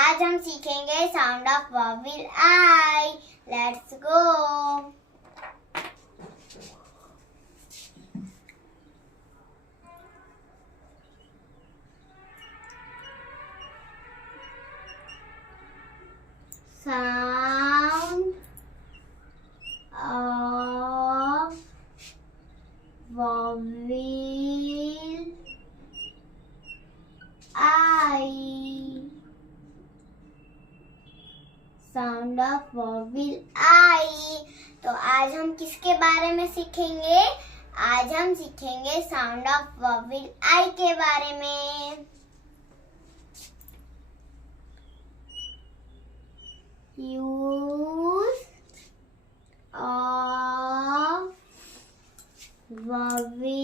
आज हम सीखेंगे sound of vowel I. Let's go. Sound of vowel I. Sound of vowel I. तो आज हम किसके बारे में सीखेंगे? आज हम सीखेंगे साउंड ऑफ वॉवेल आई के बारे में। Use of vowel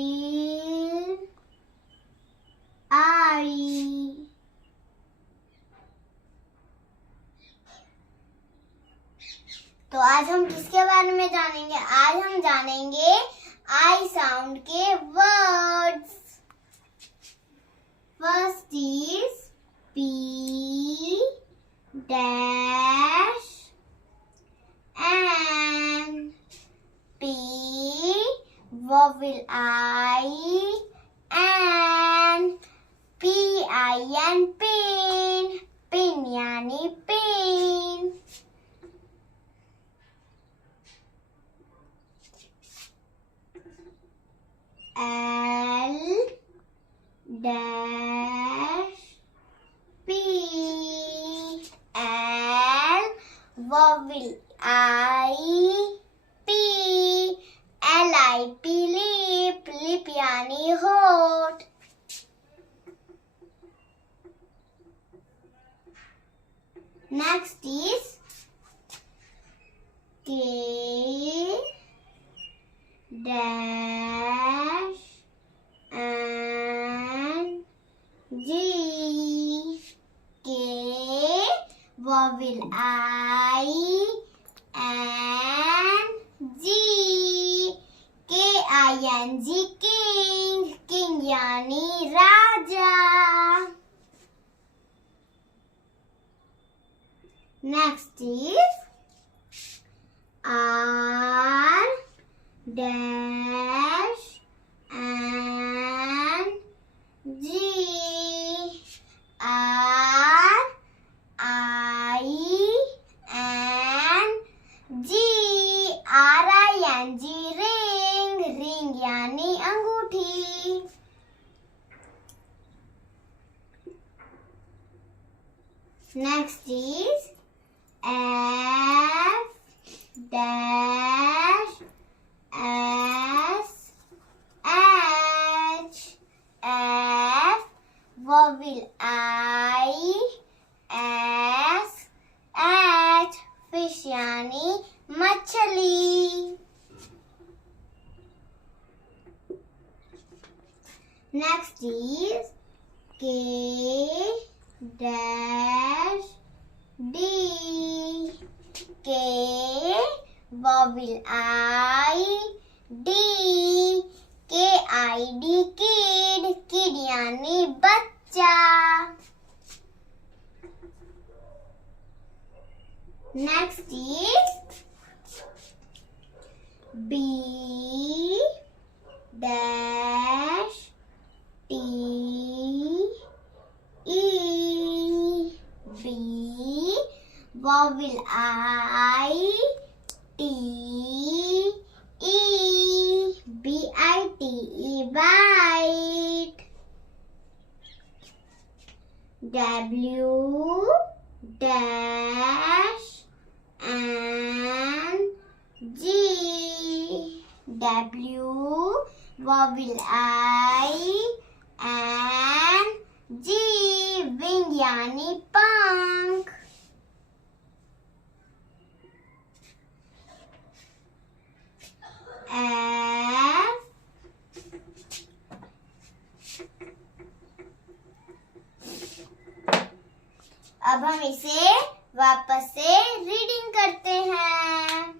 I. तो आज हम किसके बारे में जानेंगे? आज हम जानेंगे आई साउंड के words. First is P dash and P vowel I and PIN pin, pin यानी pin। L dash P L vowel I P LIP lip, lip यानी होठ। Next is K dash and G. K vowel I and G. KING king, king यानी राजा। Next is R dash and G. R I and G. RING ring, ring यानी अंगूठी। Next is F dash S H. F vowel I S H, fish यानी मछली। Next is K dash D. K vowel I D. KID kid, kid यानी बच्चा। Next is B dash T E. B vowel I T E. BITE bite. W dash and G. W vowel I and G, wing यानी पंख। F अब हम इसे वापस से reading करते हैं।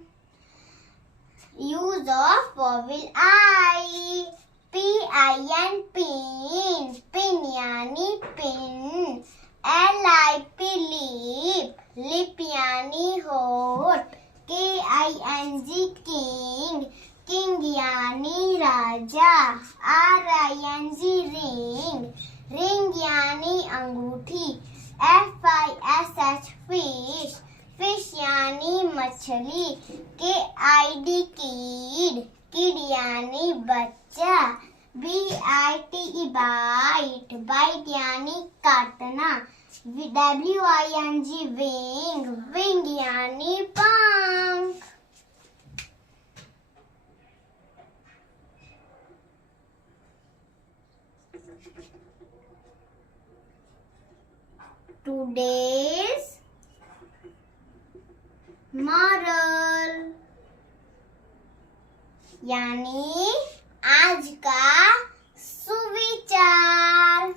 Use of vowel I. PIN pin, pin यानी पिन। LIP मछली, KID किड, किड यानी बच्चा, BITE बाइट, बाइट यानी काटना, WING विंग, विंग यानी पंख। Today's moral यानी आज का सुविचार।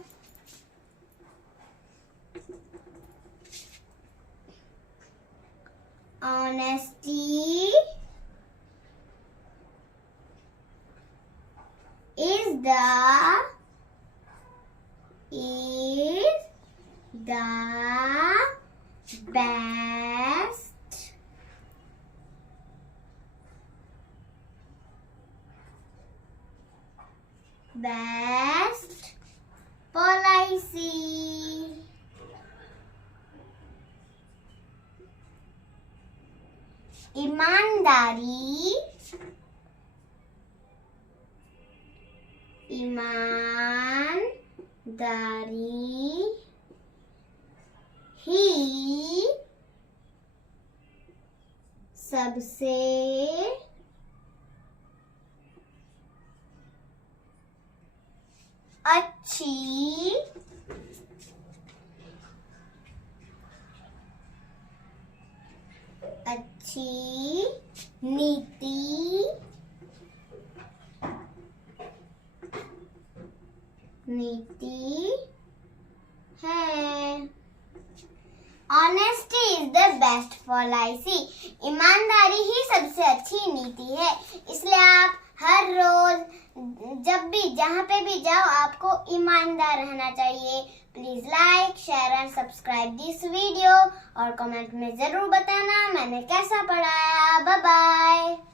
Honesty is the best policy। ईमानदारी, ही सबसे अच्छी नीति है। Honesty is the best policy, ईमानदारी ही सबसे अच्छी नीति है। इसलिए आप हर रोज जब भी जहाँ पे भी जाओ आपको ईमानदार रहना चाहिए। Please like, share and subscribe this video और कमेंट में जरूर बताना मैंने कैसा पढ़ाया। Bye bye.